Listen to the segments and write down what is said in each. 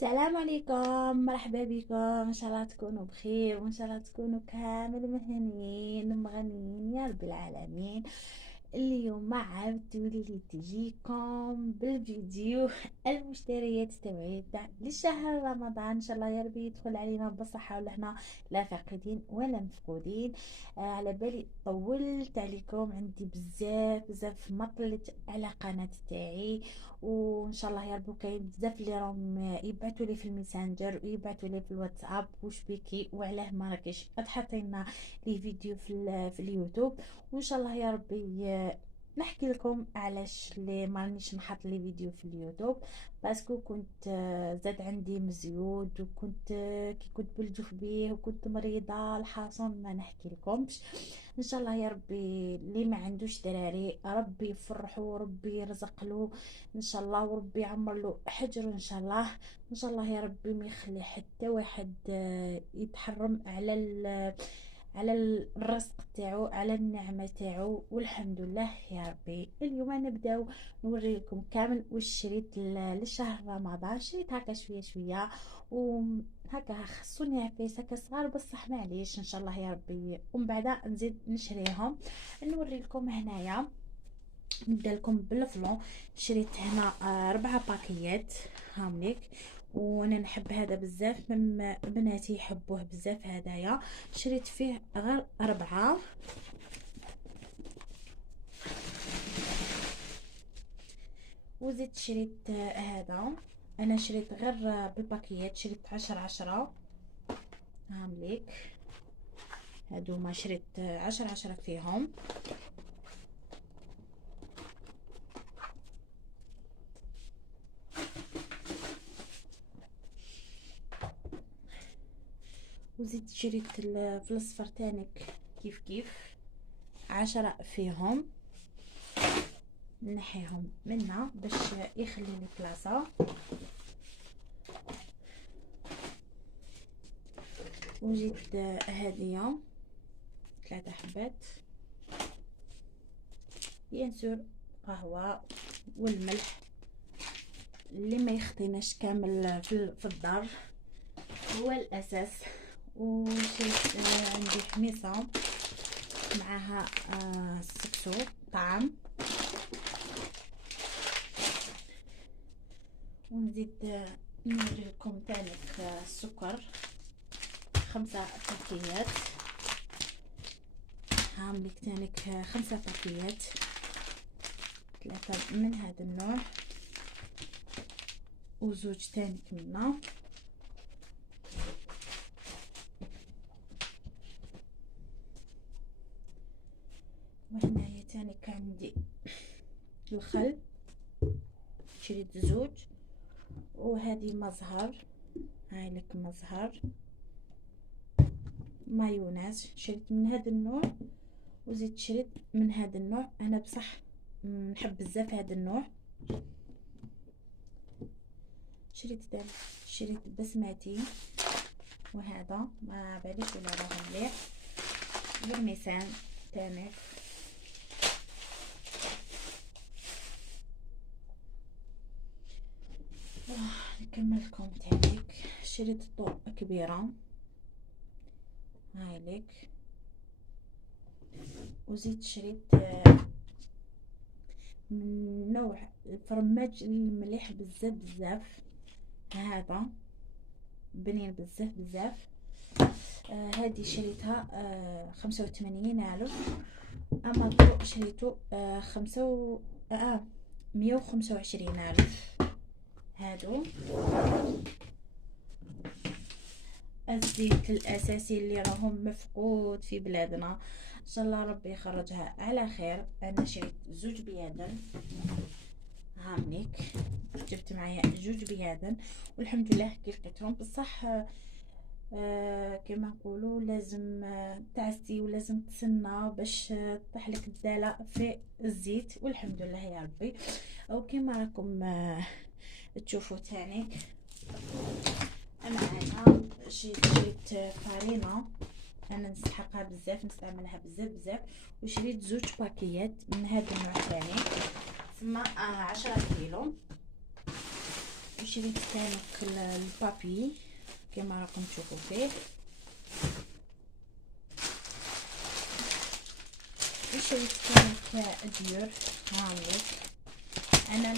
السلام عليكم، مرحبا بكم. ان شاء الله تكونوا بخير وان شاء الله تكونوا كامل مهنيين ومغنيين يا رب العالمين. اليوم عاودت وليت تجيكم بالفيديو المشتريات تبعيتنا لشهر رمضان. ان شاء الله يا ربي يدخل علينا بالصحة ولا احنا لا فاقدين ولا مفقودين. على بالي طولت عليكم، عندي بزاف بزاف مطلت على قناة تاعي، وان شاء الله يا رب كاين بزاف اللي راهم يبعثوا لي في الميسنجر ويبعثوا لي في الواتساب واش بيكي وعلاه ما راكيش تحطينا لي فيديو في اليوتيوب. وان شاء الله يا ربي نحكي لكم علاش اللي ما رانيش نحط لي فيديو في اليوتيوب. باسكو كنت زاد عندي مزيود، وكنت كي كنت بلجوف بيه وكنت مريضه الحاصل ما نحكي لكمش. ان شاء الله يا ربي اللي ما عندوش دراري ربي يفرحه وربي يرزق له ان شاء الله، وربي يعمر له حجر ان شاء الله. ان شاء الله يا ربي ما يخلي حتى واحد يتحرم على الرزق تاعو، على النعمه تاعو. والحمد لله يا ربي. اليوم نبداو نوري لكم كامل واش شريت لشهر رمضان. شريت هكا شويه شويه وهكا خصوني عفيس هكا صغار، بصح معليش ان شاء الله يا ربي ومن بعد نزيد نشريهم نوري لكم هنايا. نبدا لكم بالفلون. شريت هنا 4 باكيات هامليك، وانا نحب هذا بزاف، من بناتي يحبوه بزاف هدايا. شريت فيه غير 4. وزيد شريت هذا. انا شريت غير بالباكيات، شريت 10 هامليك. هادو ما شريت 10 فيهم. وزيد شريت في الاصفر تانيك كيف 10 فيهم. نحيهم منا باش يخلي لي بلاصه. وجيت هاديه 3 حبات بيان سور قهوه والملح اللي ما يخطيناش كامل في الدار هو الاساس. وشريت عندي حميصه معها سكسو طعم. ونزيد نوري لكم تاني السكر 5 باكيات هامليك تانيك 5 باكيات 3 من هذا النوع وزوج تانيك منه. وهنايا تانيك عندي الخل شريت زوج. وهذه مزهر، هاي لك مزهر. مايونيز شريت من هذا النوع، وزيد شريت من هذا النوع. انا بصح نحب بزاف هذا النوع. شريت بسمتي، وهذا ما باليش ولا راه مليح. برميسان تانيك. نكمل لكم تانيك. شريت طوق كبيره هاي لك. وزيد شريت من نوع الفرماج المليح بزاف بزاف، هذا بنين بزاف بزاف. هذه شريتها 85,000. اما الطوق شريته 125,000. هادو الزيت الاساسي اللي راهم مفقود في بلادنا، ان شاء الله ربي يخرجها على خير. انا شريت زوج بيادن هامليك، جبت معايا جوج بيادن والحمد لله كي لقيتهم. بصح كما نقولوا لازم تعسي ولازم تسنى باش تطيح لك الداله في الزيت، والحمد لله يا ربي. وكما راكم تشوفوا تاني انا هنا شريت فارينه. انا نستحقها بزاف، نستعملها بزاف بزاف. وشريت زوج باكيات من هذا النوع ثاني ثم 10 كيلو. وشريت تانيك البابي كما راكم تشوفوا فيه. وشريت تانيك اديور هانيك. انا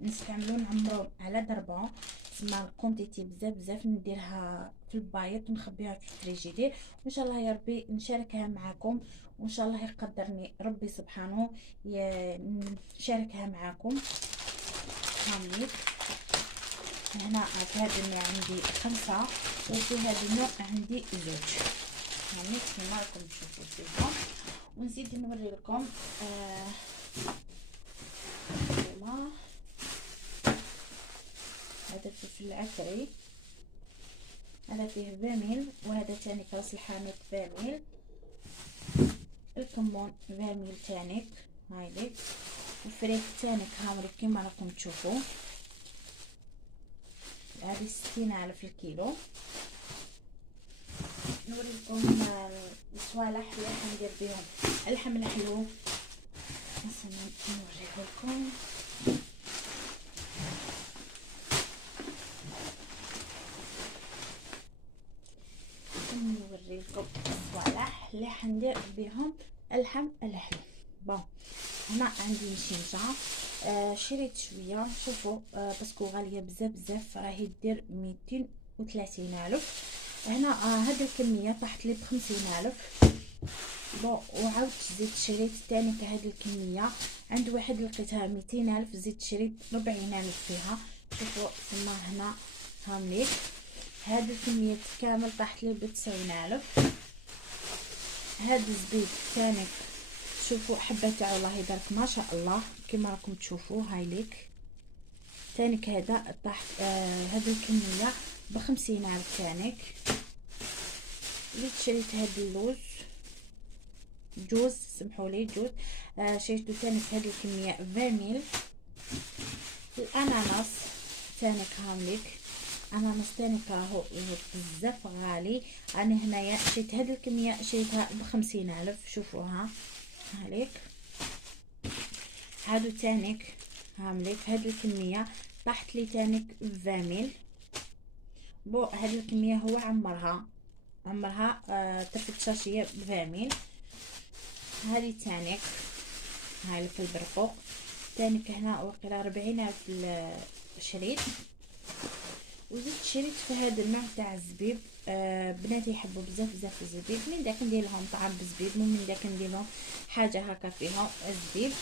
نستعملو نعمرو على دربه، تسمى الكونتيتي بزاف نديرها في البايط ونخبيها في الفريجيدير، وان شاء الله يا ربي نشاركها معكم، وان شاء الله يقدرني ربي سبحانه نشاركها معكم. هانيك هنا في هذا النوع عندي 5 وفي هذا النوع عندي 2. هانيك كما راكم تشوفوا فيهم. ونزيد نوري لكم هذا الفلفل العكري، هذا فيه فاميل، وهذا تاني راس الحامض فاميل، الكمون فاميل تانيك هايليك، الفريك تانيك هامري كما راكم تشوفوا. هذه 60 ألف الكيلو. نوريكم الصوالح اللي راح ندير بهم اللحم الحلو. مثلا نوريه لكم الصوالح اللي حندير بهم اللحم الحلو. بون هنا عندي مشيمشه، شريت شويه، شوفوا باسكو غاليه بزاف راهي دير 230 ألف. هنا هاد الكميه طاحت لي ب50 ألف. بون وعاودت زدت شريت تاني هاد الكميه عند واحد لقيتها 200 ألف، زدت شريت 40 ألف فيها. شوفوا ثم هنا هامليك هاد الكميه كامل طاحت لي ب90 ألف. هاد الزبيب تاني شوفوا حبه تاعو الله يبارك ما شاء الله كما راكم تشوفوا هايليك تانيك هذا طاح هاد الكميه ب50 ألف تانيك. اللي شريت هاد اللوز جوز سمحوا لي جوز، شريته تانيك هاد الكميه 20 ميل. الاناناس تانيك هامليك اناناس تانيك راهو بزاف غالي. انا هنايا شريت هاد الكميه شريتها ب50 ألف. شوفوها هاليك. هادو تانيك هامليك هاد الكميه طاحت لي تانيك 20 ميل. بو هاد الكميه هو عمرها ترفد شاشيه ب20 ميل. هذه تانيك هاي في البرقوق تانيك هنا وقيله 40 ألف شريت. وزدت شريت في هذا النوع تاع الزبيب. بناتي يحبوا بزاف الزبيب، من داك ندير لهم طعام بالزبيب ومن داك ندير لهم حاجه هكا فيها الزبيب.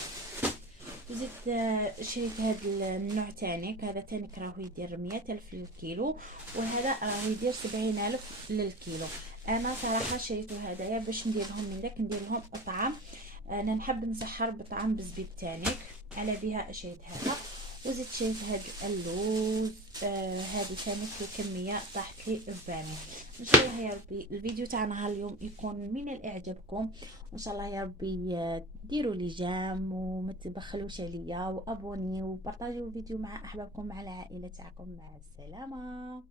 وزدت شريت هذا النوع تانيك، هذا تانيك راهو يدير 100 ألف للكيلو، وهذا راهو يدير 70 ألف للكيلو. انا صراحه شريته هدايا باش ندير لهم من داك ندير لهم طعام. انا نحب نسحر بطعام بالزبيب تانيك على بها شريت هذا. وزدت شريت هاد اللوز هذه تانيك الكميه طاحت لي 40. ان شاء الله يا ربي الفيديو تاعنا اليوم يكون من الاعجابكم، وان شاء الله يا ربي ديروا لي جام وما تبخلوش عليا وابوني وبارطاجيو الفيديو مع احبابكم مع العائله تاعكم. مع السلامه.